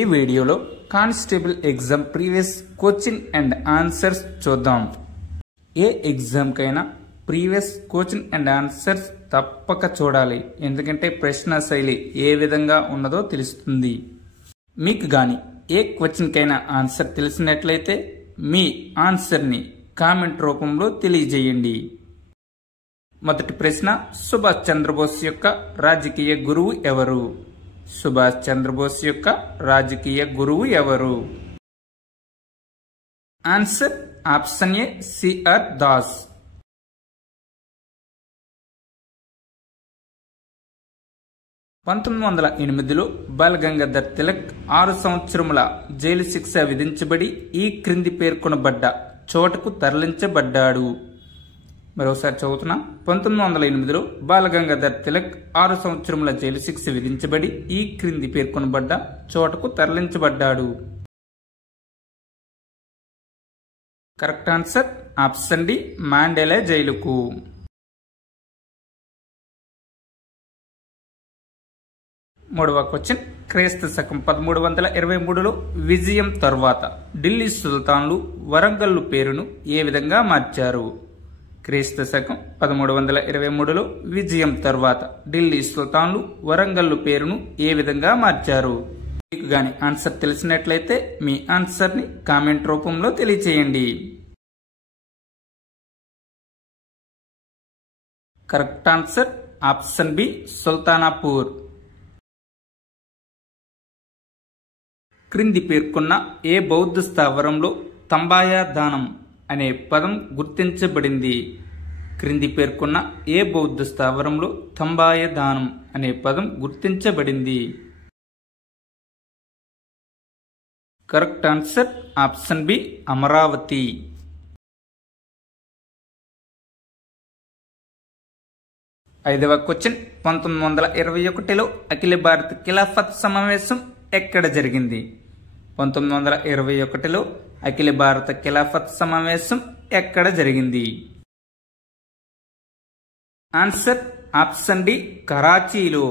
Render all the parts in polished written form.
ఈ వీడియోలో constable exam previous question and answers చూద్దాం. ఏ ఎగ్జామ్ కైనా ప్రీవియస్ క్వశ్చన్ అండ్ ఆన్సర్స్ తప్పక చూడాలి. ఎందుకంటే ప్రశ్న శైలి ఏ విధంగా ఉన్నదో తెలుస్తుంది. మీకు గాని ఏ క్వశ్చన్ కైనా ఆన్సర్ తెలిసినట్లయితే మీ ఆన్సర్ని కామెంట్ రూపంలో తెలియజేయండి. మొదటి ప్రశ్న, సుభాష్ చంద్రబోస్ యొక్క రాజకీయ గురువు ఎవరు? సుభాష్ చంద్రబోస్ యొక్క రాజకీయ గురువు ఎవరు? Answer option A CR Das. (1908) ball Gangadhar Tilak 6 సంవత్సరముల జైలు శిక్ష విధించబడి ఈ క్రింది పేర్కొనబడ్డ చోటకు తరలించబడ్డాడు. మరోసారి చదువుతున్నా. 1908 బాల్ గంగాధర్ తిలక్ 6 సంవత్సరముల జైలు శిక్ష విధించబడి ఈ క్రింది పేర్కొనబడ్డ చోటకు తరలించబడ్డాడు. కరెక్ట్ ఆన్సర్ ఆప్షన్ డి మాండేలా జైలుకు. మూడవ క్వశ్చన్, క్రీస్తు శకం 1323లో విజయం తర్వాత ఢిల్లీ సుల్తాన్లు వరంగల్లు పేరును ఏ విధంగా మార్చారు? క్రీస్తు శకం 1323లో విజయం తర్వాత ఢిల్లీ సుల్తాన్లు వరంగల్లు పేరును ఏ విధంగా మార్చారు? మీకు గాని ఆన్సర్ తెలిసినట్లయితే మీ ఆన్సర్ని కామెంట్ రూపంలో తెలియచేయండి. Correct answer option B Sultanapur. క్రింది పేర్కొన్న ఏ బౌద్ధ స్థావరంలో తంబాయా దానం అనే పదం గుర్తించబడింది? క్రింది పేర్కొన్న ఏ బౌద్ధ స్థావరంలో తంబాయ దానం అనే పదం గుర్తించబడింది? Correct answer option B Amaravati. ఐదవ క్వశ్చన్, 1921లో అఖిల భారత ఖిలాఫత్ సమావేశం ఎక్కడ జరిగింది? 1921లో అఖిల భారత ఖిలాఫత్ సమావేశం ఎక్కడ జరిగింది? ఆన్సర్ ఆప్షన్ డి కరాచీలో.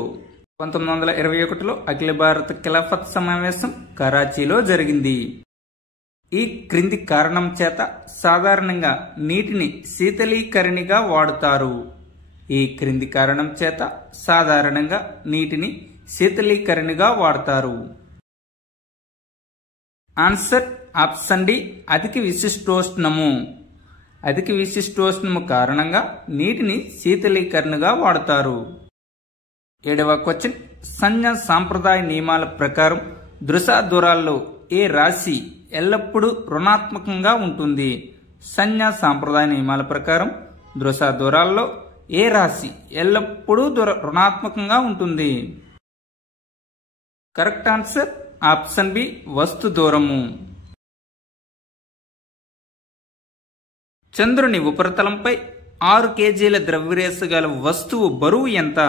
1921లో అఖిల భారత ఖిలాఫత్ సమావేశం కరాచీలో జరిగింది. ఈ క్రింది కారణం చేత సాధారణంగా నీటిని శీతలీకరణిగా వాడుతారు. ఈ క్రింది కారణం చేత సాధారణంగా నీటిని శీతలీకరణిగా వాడతారు. ఆన్సర్ ఆప్షన్ డి అధిక విశిష్టోష్ణము. అధిక విశిష్టోష్ణము కారణంగా నీటిని శీతలీకరణగా వాడతారు. ఏడవ క్వశ్చన్, సంజ్ఞ సాంప్రదాయ నియమాల ప్రకారం దృశా దూరాల్లో ఏ రాశి ఎల్లప్పుడూ రుణాత్మకంగా ఉంటుంది? సంజ్ఞ సాంప్రదాయ నియమాల ప్రకారం దృశా దూరాల్లో ఏ రాశి ఎల్లప్పుడూ రుణాత్మకంగా ఉంటుంది? కరెక్ట్ ఆన్సర్ ఆప్షన్ బి వస్తు దూరము. చంద్రుని ఉపరితలంపై 6 కేజీల ద్రవ్యరాశి గల వస్తువు బరువు ఎంత?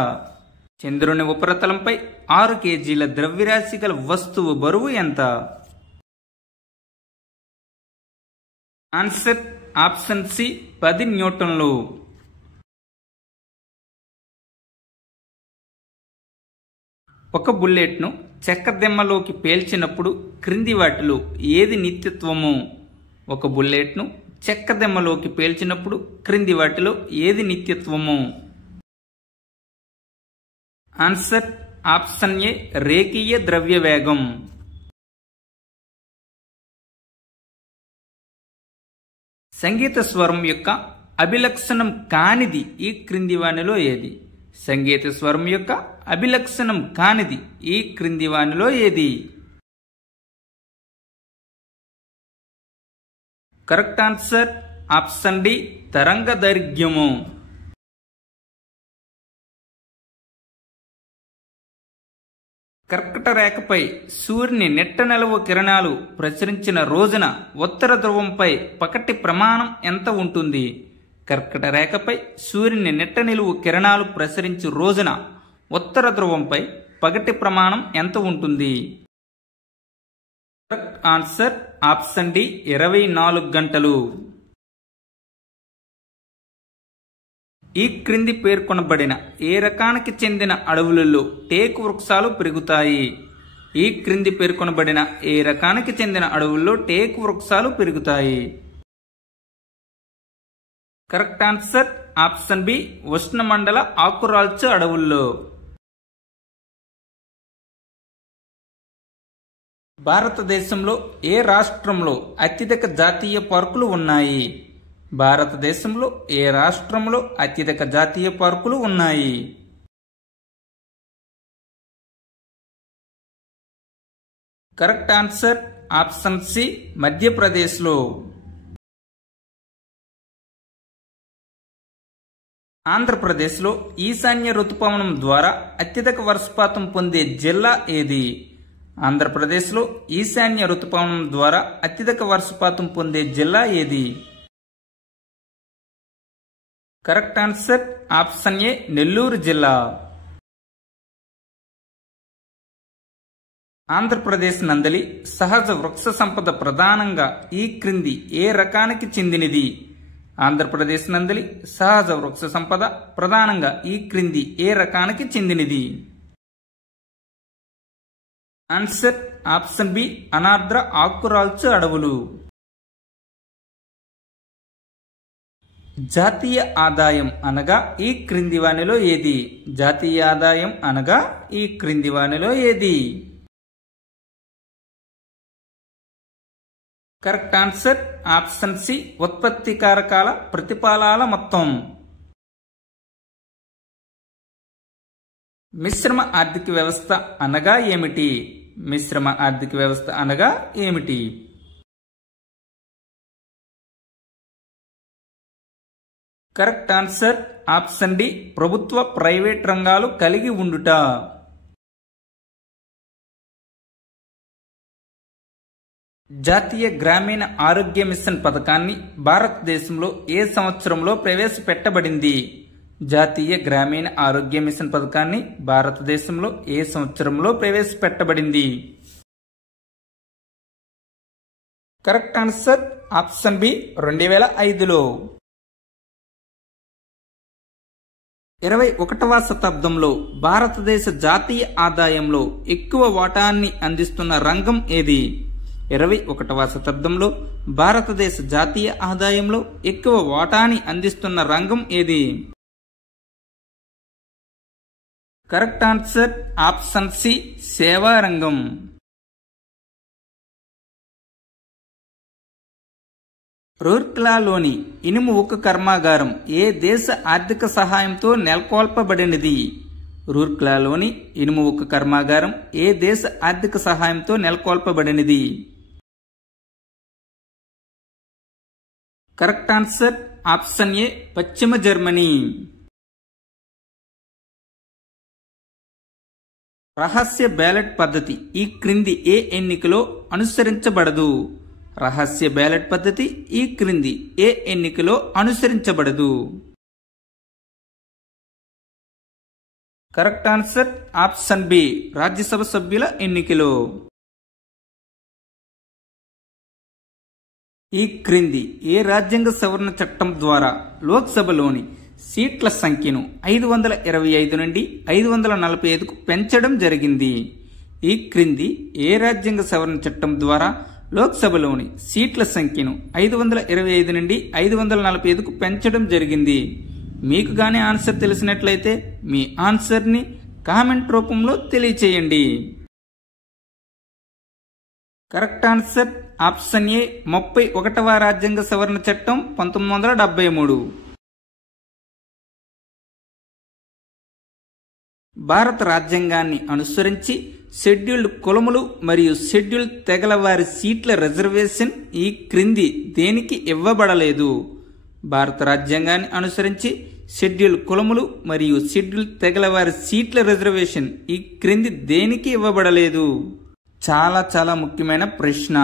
చంద్రుని ఉపరితలంపై 6 కేజీల ద్రవ్యరాశి గల వస్తువు బరువు ఎంత? ఆన్సర్ ఆప్షన్ సి 10 న్యూటన్లు. ఒక బుల్లెట్ను చెక్కదెమ్మలోకి పేల్చినప్పుడు క్రింది వాటిలో ఏది నిత్యత్వము? ఒక బుల్లెట్ను చెక్కదెమ్మలోకి పేల్చినప్పుడు క్రింది వాటిలో ఏది నిత్యత్వము? ఆన్సర్ ఆప్షన్ ఏ రేఖీయ ద్రవ్య వేగం. సంగీత స్వరం యొక్క అభిలక్షణం కానిది ఈ క్రింది వానిలో ఏది? సంగీత స్వరం యొక్క అభిలక్షణం కానిది ఈ క్రింది వానిలో ఏది? కరెక్ట్ ఆన్సర్ ఆప్షన్ డి తరంగ దైర్ఘ్యము. కర్కట రేఖపై సూర్యుని నెట్ట నిలువు కిరణాలు ప్రసరించిన రోజున ఉత్తర ధ్రువంపై పగటి ప్రమాణం ఎంత ఉంటుంది? కర్కట రేఖపై సూర్యుని నెట్ట నిలువు కిరణాలు ప్రసరించు రోజున ఉత్తర ధ్రువంపై పగటి ప్రమాణం ఎంత ఉంటుంది? కరెక్ట్ ఆన్సర్ ఆప్షన్ డి 24 గంటలు. ఈ క్రింది పేర్కొనబడిన ఏ రకానికి చెందిన అడవులలో టేకు వృక్షాలు పెరుగుతాయి? ఈ క్రింది పేర్కొనబడిన ఏ రకానికి చెందిన అడవుల్లో టేకు వృక్షాలు పెరుగుతాయి? కరెక్ట్ ఆన్సర్ ఆప్షన్ బి ఉష్ణమండల ఆకురాల్చు అడవుల్లో. భారతదేశంలో ఏ రాష్ట్రంలో అత్యధిక జాతీయ పార్కులు ఉన్నాయి? భారతదేశంలో ఏ రాష్ట్రంలో అత్యధిక జాతీయ పార్కులు ఉన్నాయి? కరెక్ట్ ఆన్సర్ ఆప్షన్ సి మధ్యప్రదేశ్లో. ఆంధ్రప్రదేశ్లో ఈశాన్య ఋతుపవనం ద్వారా అత్యధిక వర్షపాతం పొందే జిల్లా ఏది? ఆంధ్రప్రదేశ్లో ఈశాన్య ఋతుపవనం ద్వారా అత్యధిక వర్షపాతం పొందే జిల్లా ఏది? Correct answer option A Nellore జిల్లా. ఆంధ్రప్రదేశ్ నందలి సహజ వృక్ష సంపద ప్రధానంగా ఈ క్రింది ఏ రకానికి చెందినది? ఆంధ్రప్రదేశ్ నందలి సహజ వృక్ష సంపద ప్రధానంగా ఈ క్రింది ఏ రకానికి చెందినది? ఆన్సర్ ఆప్షన్ బి అనార్ద్ర ఆకురాల్చు అడవులు. జాతీయ ఆదాయం అనగా ఈ క్రింది వానిలో ఏది? జాతీయ ఆదాయం అనగా ఈ క్రింది వానిలో ఏది? కరెక్ట్ ఆన్సర్ ఆప్షన్ సి ఉత్పత్తి కారకాల ప్రతిఫలాల మొత్తం. మిశ్రమ ఆర్థిక వ్యవస్థ అనగా ఏమిటి? మిశ్రమ ఆర్థిక వ్యవస్థ అనగా ఏమిటి? కరెక్ట్ ఆన్సర్ ఆప్షన్ డి ప్రభుత్వ ప్రైవేట్ రంగాలు కలిగి ఉండుట. జాతీయ గ్రామీణ ఆరోగ్య మిషన్ పథకాన్ని భారతదేశంలో ఏ సంవత్సరంలో ప్రవేశపెట్టబడింది? జాతీయ గ్రామీణ ఆరోగ్య మిషన్ పథకాన్ని భారతదేశంలో ఏ సంవత్సరంలో ప్రవేశపెట్టబడింది? కరెక్ట్ ఆన్సర్ ఆప్షన్ బి 2005లో. 21వ శతాబ్దంలో భారతదేశ జాతీయ ఆదాయంలో ఎక్కువ వాటాన్ని అందిస్తున్న రంగం ఏది? 21వ శతాబ్దంలో భారతదేశ జాతీయ ఆదాయంలో ఎక్కువ వాటాని అందిస్తున్న రంగం ఏది? కరెక్ట్ ఆన్సర్ ఆప్షన్ సి సేవా రంగం. రూర్కెలాలోని ఇనుము ఉక్కు కర్మాగారం ఏ దేశ ఆర్థిక సహాయంతో నెలకొల్పబడినది? రూర్కెలాలోని ఇనుము ఉక్కు కర్మాగారం ఏ దేశ ఆర్థిక సహాయంతో నెలకొల్పబడినది? కరెక్ట్ ఆన్సర్ ఆప్షన్ ఏ పశ్చిమ జర్మనీ. రహస్య బ్యాలెట్ పద్ధతి ఈ క్రింది ఏ ఎన్నికలో అనుసరించబడదు? రహస్య బ్యాలెట్ పద్ధతి ఈ క్రింది ఏ ఎన్నికలో అనుసరించబడదు? Correct answer option B Rajya Sabha సభ్యుల ఎన్నికలో. ఈ క్రింది ఏ రాజ్యాంగ సవరణ చట్టం ద్వారా లోక్సభలోని సీట్ల సంఖ్యను 525 నుండి 545కు పెంచడం జరిగింది? ఈ క్రింది ఏ రాజ్యాంగ సవరణ చట్టం ద్వారా లోక్సభలోని సీట్ల సంఖ్యను 525 నుండి 545కు పెంచడం జరిగింది? మీకు గానీ ఆన్సర్ తెలిసినట్లయితే మీ ఆన్సర్ని కామెంట్ రూపంలో తెలియచేయండి. కరెక్ట్ ఆన్సర్ ఆప్షన్ ఏ 31వ రాజ్యాంగ సవరణ చట్టం 1973. భారత రాజ్యాంగాన్ని అనుసరించి షెడ్యూల్డ్ కులములు మరియు షెడ్యూల్డ్ తెగల వారి సీట్ల రిజర్వేషన్ ఈ క్రింది దేనికి ఇవ్వబడలేదు? భారత రాజ్యాంగాన్ని అనుసరించి షెడ్యూల్డ్ కులములు మరియు షెడ్యూల్డ్ తెగల వారి సీట్ల రిజర్వేషన్ ఈ క్రింది దేనికి ఇవ్వబడలేదు? చాలా ముఖ్యమైన ప్రశ్న.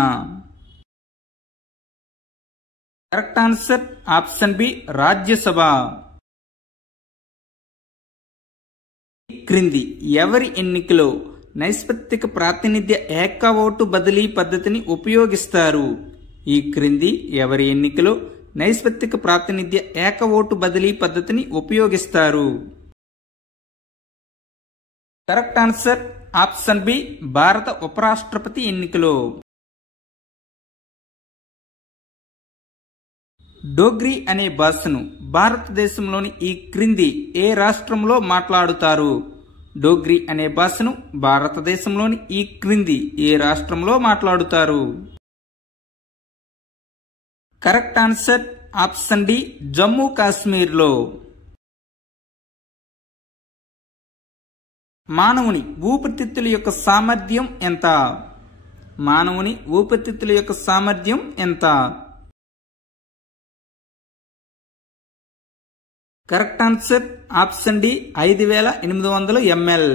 Correct answer option B Rajya Sabha. క్రింది ఎవరి ఎన్నికలో నైష్పత్తిక ప్రాతినిధ్య ఏక ఓటు బదిలీ పద్ధతిని ఉపయోగిస్తారు? ఈ క్రింది ఎవరి ఎన్నికలో నైష్పత్తిక ప్రాతినిధ్య ఏక ఓటు బదిలీ పద్ధతిని ఉపయోగిస్తారు? కరెక్ట్ ఆన్సర్ ఆప్షన్ బి భారత ఉపరాష్ట్రపతి ఎన్నికలో. డోగ్రీ అనే భాషను భారతదేశంలోని ఈ క్రింది ఏ రాష్ట్రంలో మాట్లాడుతారు? డోగ్రీ అనే భాషను భారతదేశంలోని ఈ క్రింది ఏ రాష్ట్రంలో మాట్లాడుతారు? Correct answer option D Jammu కాశ్మీర్లో. మానవుని ఊపిరితిత్తుల యొక్క సామర్థ్యం ఎంత? మానవుని ఊపిరితిత్తుల యొక్క సామర్థ్యం ఎంత? Correct answer option D 5800 ml.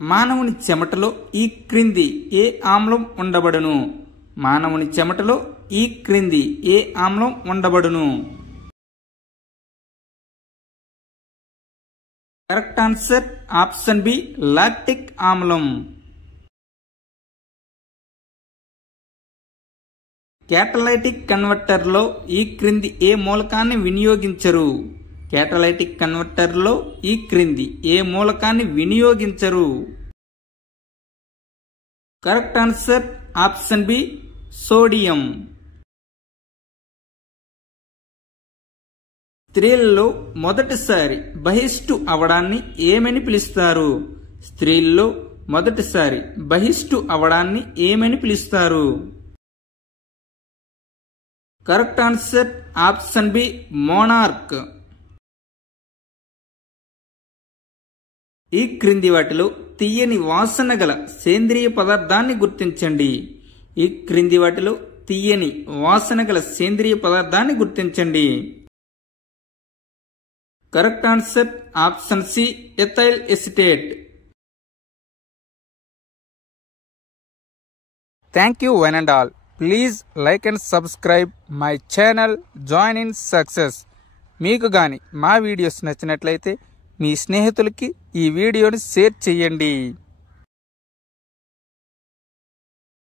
మానవుని చెమటలో ఈ క్రింది ఏ ఆమ్లం ఉండబడును? మానవుని చెమటలో ఈ క్రింది ఏ ఆమ్లం ఉండబడును? Correct answer option B lactic ఆమ్లం. క్యాటలైటిక్ కన్వర్టర్లో ఈ క్రింది ఏ మూలకాన్ని వినియోగించరు? క్యాటలైటిక్ కన్వర్టర్లో ఈ క్రింది ఏ మూలకాన్ని వినియోగించరు? Correct answer option B sodium. స్త్రీల్లో మొదటిసారి బహిష్టు అవడాన్ని ఏమని పిలుస్తారు? స్త్రీల్లో మొదటిసారి బహిష్టు అవడాన్ని ఏమని పిలుస్తారు? Correct answer option B menarche. ఈ క్రింది వాటిలో తీయని వాసన గల సేంద్రియ పదార్థాన్ని గుర్తించండి. ఈ క్రింది వాటిలో తీయని వాసన గల సేంద్రియ పదార్థాన్ని గుర్తించండి. Correct answer option C ethyl acetate. Thank you one and all. Please like and subscribe my channel join in success. మీకు కానీ మా వీడియోస్ నచ్చినట్లయితే మీ స్నేహితులకి ఈ వీడియోని షేర్ చేయండి.